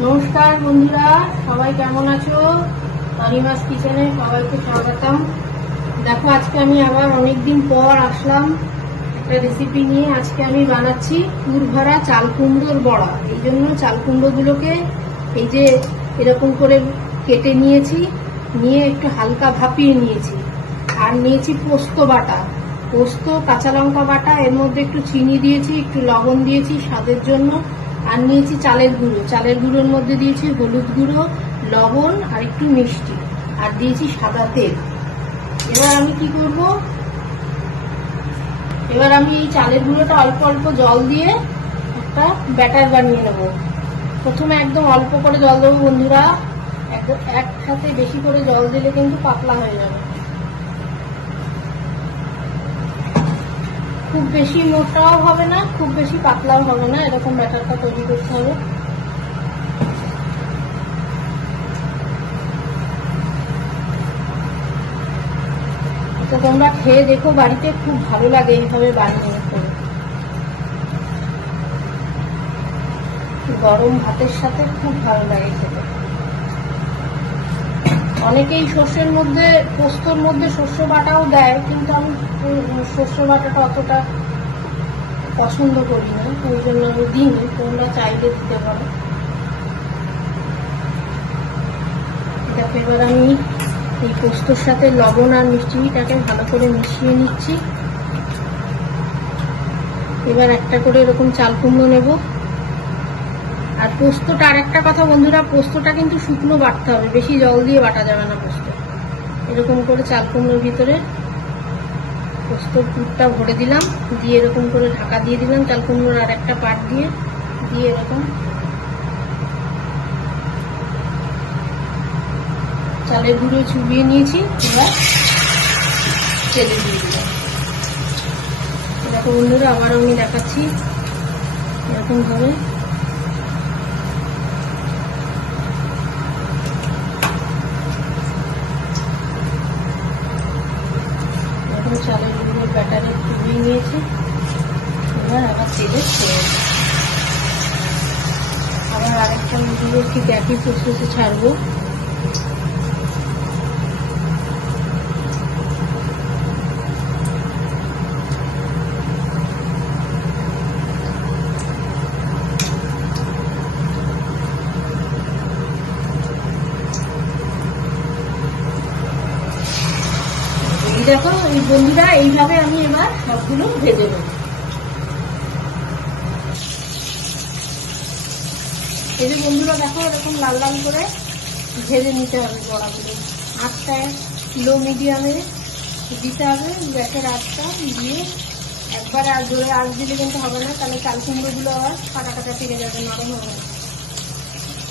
নমস্কার বন্ধুরা, সবাই কেমন আছো? তারিমাস কিচেনে সবাইকে স্বাগতম। দেখো, আজকে আমি আবার অনেকদিন পর আসলাম একটা রেসিপি নিয়ে। আজকে আমি বানাচ্ছি পুর ভরা চাল কুমড়োর বড়া। এই জন্য চাল কুমড়োগুলোকে এই যে এরকম করে কেটে নিয়েছি, নিয়ে একটু হালকা ভাপিয়ে নিয়েছি। আর নিয়েছি পোস্ত বাটা, পোস্ত, কাঁচা লঙ্কা বাটা, এর মধ্যে একটু চিনি দিয়েছি, একটু লবণ দিয়েছি স্বাদের জন্য। আর নিয়েছি চালের গুঁড়ো, চালের গুঁড়োর মধ্যে দিয়েছি হলুদ গুঁড়ো, লবণ আর একটু মিষ্টি, আর দিয়েছি সাদা তেল। এবার আমি কি করব, এবার আমি এই চালের গুঁড়োটা অল্প অল্প জল দিয়ে একটা ব্যাটার বানিয়ে নেব। প্রথমে একদম অল্প করে জল দেবো বন্ধুরা, একসাথে বেশি করে জল দিলে কিন্তু পাতলা হয়ে যাবে। খুব বেশি মোটাও হবে না, খুব বেশি পাতলাও হবে না, এরকম ব্যাটারটা তৈরি করতে হবে। তো তোমরা খেয়ে দেখো বাড়িতে, খুব ভালো লাগে এইভাবে বানিয়ে করে। গরম ভাতের সাথে খুব ভালো লাগে খেতে। অনেকেই শস্যের মধ্যে, পোস্তর মধ্যে শস্য বাটাও দেয়, কিন্তু আমি শস্য বাটাটা অতটা পছন্দ করি না, ওই জন্য আমি দিইনি। তোমরা চাইলে দিতে পারো। দেখো, এবার আমি এই পোস্তর সাথে লবণ আর মিষ্টিটাকে ভালো করে মিশিয়ে নিচ্ছি। এবার একটা করে এরকম চাল কুমড়ো নেব। আর পোস্তটা, আর একটা কথা বন্ধুরা, পোস্তটা কিন্তু শুকনো বাটতে হবে, বেশি জল দিয়ে বাটা যাবে না পোস্ত। এরকম করে চাল কুমড়োর ভিতরে পোস্তর পুরটা ভরে দিলাম, দিয়ে এরকম করে ঢাকা দিয়ে দিলাম চাল কুমড়োর আর একটা পাট দিয়ে, দিয়ে এরকম চালের গুঁড়ো চুবিয়ে নিয়েছি। এবার তেলে দিয়ে দিলাম। দেখো বন্ধুরা, আবার আমি দেখাচ্ছি এরকম ভাবে। এখন চালের গুঁড়োর ব্যাটারে চুবিয়ে নিয়েছি। এবার আবার তেলে ছেড়ে আবার আরেকটা গুঁড়ো ঠিক একই প্রসেসে ছাড়বো। দেখো এই বন্ধুরা, এইভাবে আমি এবার সবগুলো ভেজে নেব। এই যে বন্ধুরা দেখো, এরকম লাল লাল করে ভেজে নিতে হবে বড়াগুলো। আঁচটা লো মিডিয়ামে দিতে হবে, গ্যাসের আঁচটা দিয়ে। একবারে আর জোরে আঁচ দিলে কিন্তু হবে না, তাহলে চাল কুমড়োগুলো আবার কাটা কাটা ফিরে যাবে, নরম হবে না।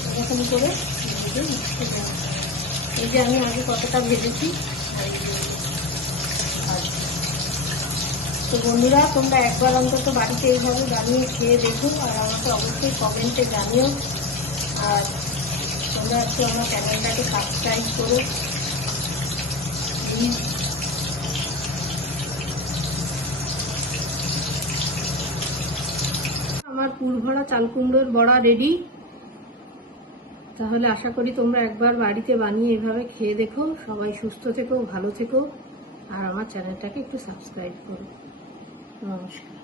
এরকম করে ভেজে মিশতে হবে। এই যে আমি আগে কতটা ভেজেছি। তো বন্ধুরা, তোমরা একবার অন্তত বাড়িতে এইভাবে বানিয়ে খেয়ে দেখো, আর আমাকে অবশ্যই কমেন্টে জানিও। আর তোমরা একটু আমার চ্যানেলটাকে সাবস্ক্রাইব করো প্লিজ। আমার পুর ভরা চাল কুমড়োর বড়া রেডি। তাহলে আশা করি তোমরা একবার বাড়িতে বানিয়ে এভাবে খেয়ে দেখো। সবাই সুস্থ থেকো, ভালো থেকো, আর আমার চ্যানেলটাকে একটু সাবস্ক্রাইব করো। নমস্কার।